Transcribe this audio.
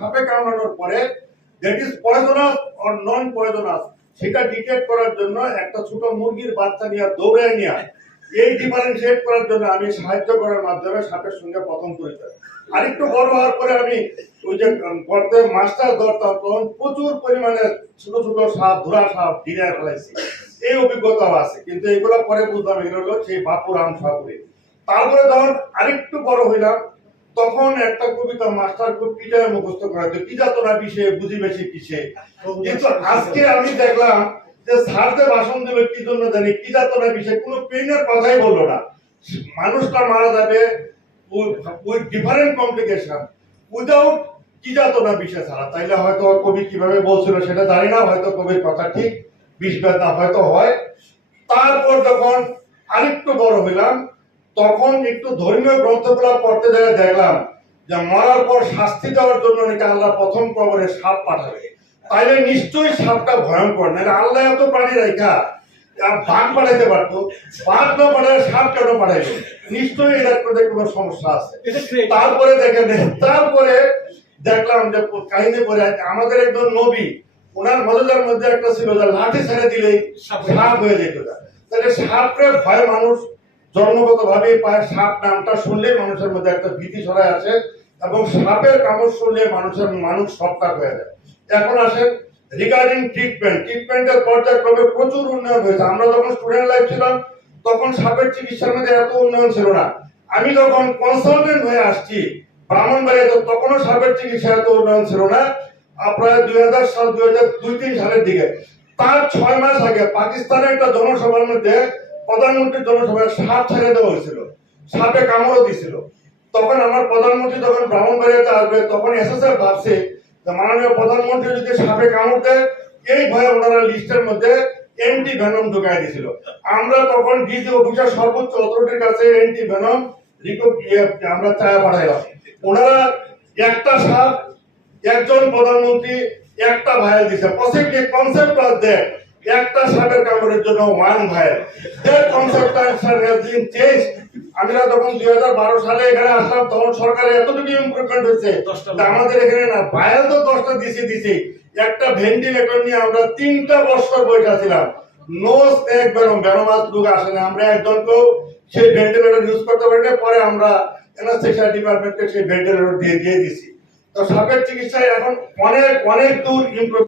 সাপে কামড়ানোর পরে that is poisonous or non poisonous সেটা ডিটেক্ট করার জন্য একটা ছোট মুরগির বাচ্চা নিয়ে দৌড়ায় নিয়ে এই ডিফারেন্সিয়েট করার জন্য আমি সাহায্য করার মাধ্যমে সাপের সঙ্গে প্রথম পরিচয়। আরেকটু বড় হওয়ার পরে আমি ওই যে গর্তে মাছটা ধরতাম তখন প্রচুর পরিমাণে ছোট ছোট সাপ, ধরা সাপ ডিনায় ফেলাইছি, এই অভিজ্ঞতাও আছে। কিন্তু এগুলো পরে বুঝলাম এগুলো হলো সেই বাপুরাম সাপুরে। তারপরে যখন আরেকটু বড় হইলাম তখন একটা কবিতা মাস্টার খুব পিটায় মুখস্থ করাতো, কি যাত না বিষে বুঝি বেশি কিসে। কিন্তু আজকে আমি দেখলাম যে স্যারদের ভাষণ দিল কি জন্য জানি, কি যাত না বিষে, কোনো পেইনের কথাই বললো না। মানুষটা মারা যাবে উইথ ডিফারেন্ট কমপ্লিকেশন উইদাউট কি যাত না বিষে ছাড়া। তাইলে হয়তো কবি কিভাবে বলছিল সেটা জানি না, হয়তো কবির কথা ঠিক, বিষ বেদনা হয়তো হয়। তারপর যখন আরেকটু বড় হইলাম তখন একটু ধর্মীয় গ্রন্থগুলো পড়তে যায়, দেখলাম যে মরার পর শাস্তি দেওয়ার জন্য নাকি আল্লাহ প্রথম কবরে সাপ পাঠাবে। তাইলে নিশ্চয়ই সাপটা ভয়ঙ্কর, নাহলে আল্লাহ এত প্রাণী রাখা বাঘ পাঠাইতে পারতো, বাঘ না পাঠায় সাপ কেন পাঠাইলো? নিশ্চয়ই এটার মধ্যে কোনো সমস্যা আছে। তারপরে তারপরে দেখলাম যে কাহিনী পরে আমাদের একজন নবী, ওনার মজাদার মধ্যে একটা ছিল যে লাঠি ছেড়ে দিলেই সাপ হয়ে যেত। তাহলে সাপরে ভয় মানুষ জন্মগত ভাবে পায়। সাপ নামটা শুনলে মানুষের মধ্যে একটা ভীতি ছড়ায় আছে এবং সাপের কামড় শুনলে মানুষ সবটাক হয়ে যায়। এখন আসেন রিগার্ডিং ট্রিটমেন্টের পর্যায়ক্রমে প্রচুর উন্নয়ন হয়েছে। আমরা যখন স্টুডেন্ট লাইফ ছিলাম তখন সাপের চিকিৎসার মধ্যে এত উন্নয়ন ছিল না। আমি যখন কনসালটেন্ট হয়ে আসছি ব্রাহ্মণবাড়িয়াতে তখনও সাপের চিকিৎসা এত উন্নয়ন ছিল না। প্রায় 2002-2003 সালের দিকে, তার 6 মাস আগে পাকিস্তানের একটা জনসভার মধ্যে প্রধানমন্ত্রীর জনসভায় সাপ ছেড়ে দেওয়া হয়েছিল, সাপে কামড়ও দিছিল। তখন আমার প্রধানমন্ত্রী যখন ব্রাহ্মণবাড়িয়াতে আসবে তখন এসএসএফ ভাবছে যে মাননীয় প্রধানমন্ত্রী যদি সাপে কামড় দেয়, এই ভয়ে ওনারা লিস্টের মধ্যে অ্যান্টি ভেনম ঢুকাই দিয়েছিল। আমরা তখন ডিজি অফিসার সর্বোচ্চ অথরিটির কাছে অ্যান্টি ভেনম আমরা চায়া পাঠাইলাম। ওনারা একটা সাপ একজন প্রধানমন্ত্রী একটা ভাইল দিছে, পসিবলি কনসেপ্ট ওয়াজ দ্যাট একটা সাপের কামড়ের জন্য one vial. That concept has been change. আমরা যখন 2012 সালে এখানে আসলাম তখন সরকারের এতটুকু ইমপ্রুভমেন্ট হয়েছে, আমাদের এখানে না ভাইল তো 10টা দিছি। একটা ভেন্টিলেটর নিয়ে আমরা 3টা বছর বসে ছিলাম। নো স্নেক ভেনম রোগ আসে না। আমরা একজনকেও সেই ভেন্টিলেটর ইউজ করতে পারি না। পরে আমরা অ্যানেস্থেসিয়া ডিপার্টমেন্টকে সেই ভেন্টিলেটর দিয়ে দিয়েছি। তো সাপের চিকিৎসায় এখন অনেক দূর ইমপ্রুভ